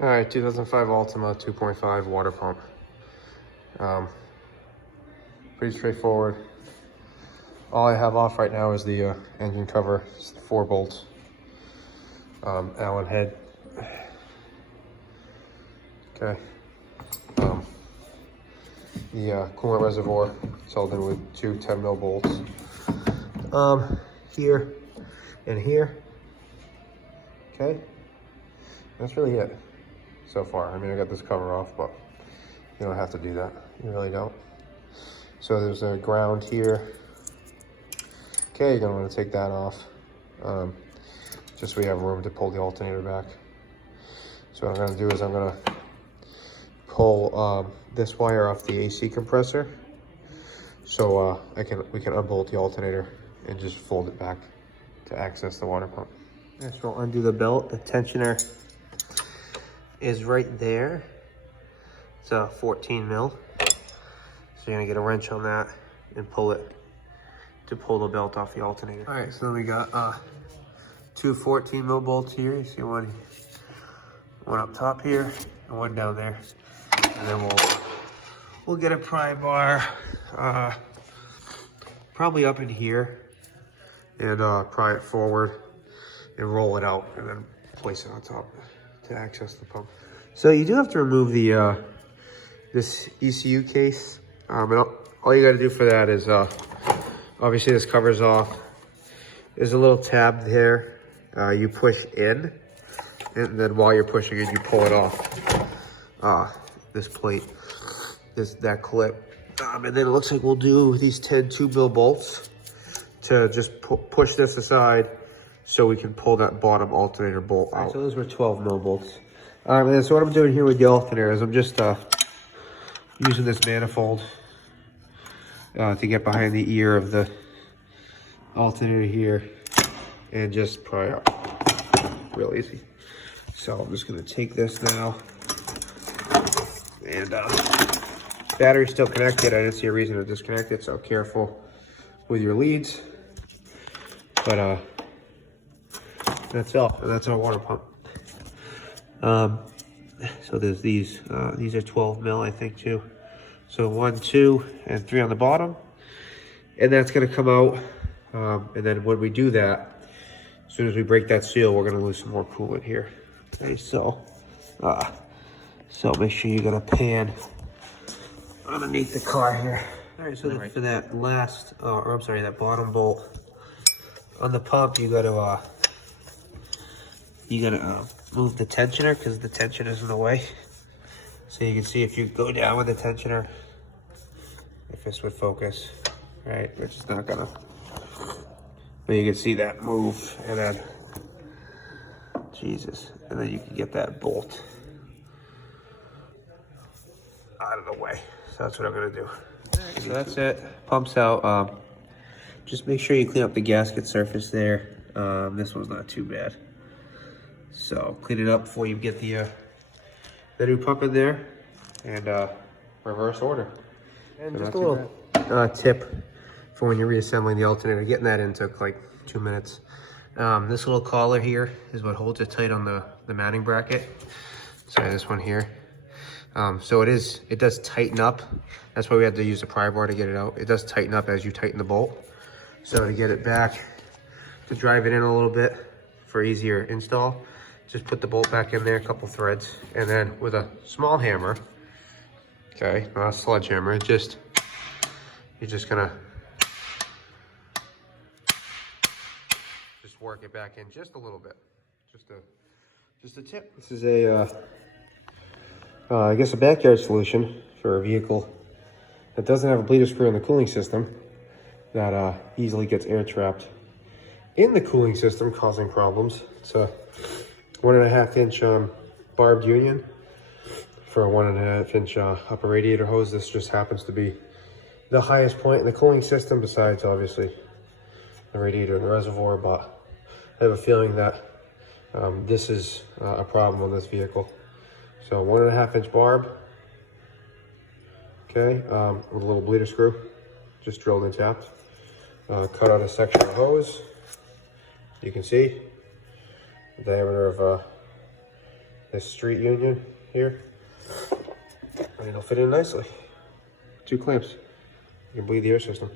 All right, 2005 Altima 2.5 water pump. Pretty straightforward. All I have off right now is the engine cover. It's the 4 bolts. Allen head. Okay. The coolant reservoir. It's held in with 2 10 mil bolts. Here and here. Okay. That's really it so far. I mean, I got this cover off, but you don't have to do that. You really don't. So there's a ground here. Okay, you're gonna want to take that off. Just so we have room to pull the alternator back. So what I'm gonna do is I'm gonna pull this wire off the AC compressor. So we can unbolt the alternator and just fold it back to access the water pump. Next we'll undo the belt. The tensioner is right there. It's a 14 mil. So you're gonna get a wrench on that and pull it to pull the belt off the alternator. All right, so then we got 2 14 mil bolts here. You see one up top here and one down there. And then we'll get a pry bar probably up in here and pry it forward and roll it out and then place it on top to access the pump. So you do have to remove the this ECU case. And all you got to do for that is obviously this covers off. There's a little tab there. You push in, and then while you're pushing it, you pull it off. This plate, that clip, and then it looks like we'll do these 10 2-mil bolts to just push this aside, so we can pull that bottom alternator bolt out. Right, so those were 12 mil bolts. And so what I'm doing here with the alternator is I'm just using this manifold to get behind the ear of the alternator here and just pry up. Real easy. So I'm just gonna take this now. And battery's still connected. I didn't see a reason to disconnect it, so careful with your leads. But that's all. That's our water pump. So there's these are 12 mil, I think, too. So 1, 2, and 3 on the bottom, and that's gonna come out. And then when we do that, as soon as we break that seal, we're gonna lose some more coolant here. Okay, so make sure you got a pan underneath the car here. All right, so for that last, or I'm sorry, that bottom bolt on the pump, you gotta move the tensioner because the tension is in the way. So you can see if you go down with the tensioner, if this would focus, right? It's just not gonna. But you can see that move, and then, Jesus, and then you can get that bolt out of the way. So that's what I'm gonna do. So that's it, pumps out. Just make sure you clean up the gasket surface there. This one's not too bad. So clean it up before you get the new pump in there, and reverse order. And so just a little tip for when you're reassembling the alternator. Getting that in took like 2 minutes. This little collar here is what holds it tight on the mounting bracket. Sorry, this one here. So it does tighten up. That's why we had to use a pry bar to get it out. It does tighten up as you tighten the bolt. So to get it back, to drive it in a little bit for easier install, just put the bolt back in there, a couple threads, and then with a small hammer, okay, not a sledgehammer, you're just gonna work it back in just a little bit. Just a tip. This is I guess a backyard solution for a vehicle that doesn't have a bleeder screw in the cooling system that easily gets air trapped in the cooling system, causing problems. It's a 1.5 inch barbed union for a 1.5 inch upper radiator hose. This just happens to be the highest point in the cooling system, besides obviously the radiator and the reservoir, but I have a feeling that this is a problem on this vehicle. So 1.5 inch barb, okay, with a little bleeder screw, just drilled and tapped. Cut out a section of hose. You can see the diameter of this street union here. And it'll fit in nicely. 2 clamps. You can bleed the air system.